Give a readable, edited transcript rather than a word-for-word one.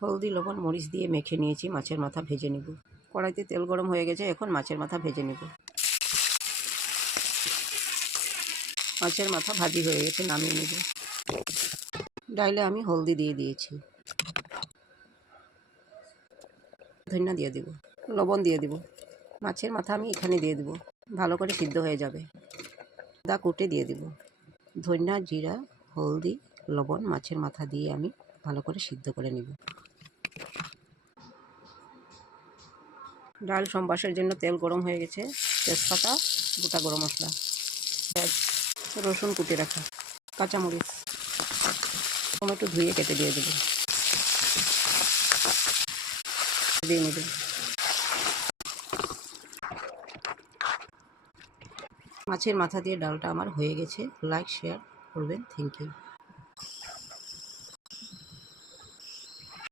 হলদি লবণ মরিচ দিয়ে মেখে নিয়েছি, মাছের মাথা ভেজে নিব। কড়াইতে তেল গরম হয়ে গেছে, এখন মাছের মাথা ভেজে নিব। মাছের মাথা ভাজি হয়ে গেছে, নামিয়ে নেব। ডাইলে আমি হলদি দিয়ে দিয়েছি, ধনিয়া দিয়ে দিব, লবণ দিয়ে দিব। মাছের মাথা আমি এখানে দিয়ে দিব, ভালো করে সিদ্ধ হয়ে যাবে। আদা কুটে দিয়ে দিব। ধনিয়া, জিরা, হলদি, লবণ, মাছের মাথা দিয়ে আমি ভালো করে সিদ্ধ করে নিব। ডাল সম্বাসের জন্য তেল গরম হয়ে গেছে, তেজপাতা, গোটা গরম মশলা, পেঁয়াজ, রসুন কুটে রাখা, কাঁচামরিচ, টমেটো ধুয়ে কেটে দিয়ে দেব, দিয়ে নেব। মাছের মাথা দিয়ে ডালটা আমার হয়ে গেছে। লাইক শেয়ার করবেন, থ্যাংক ইউ।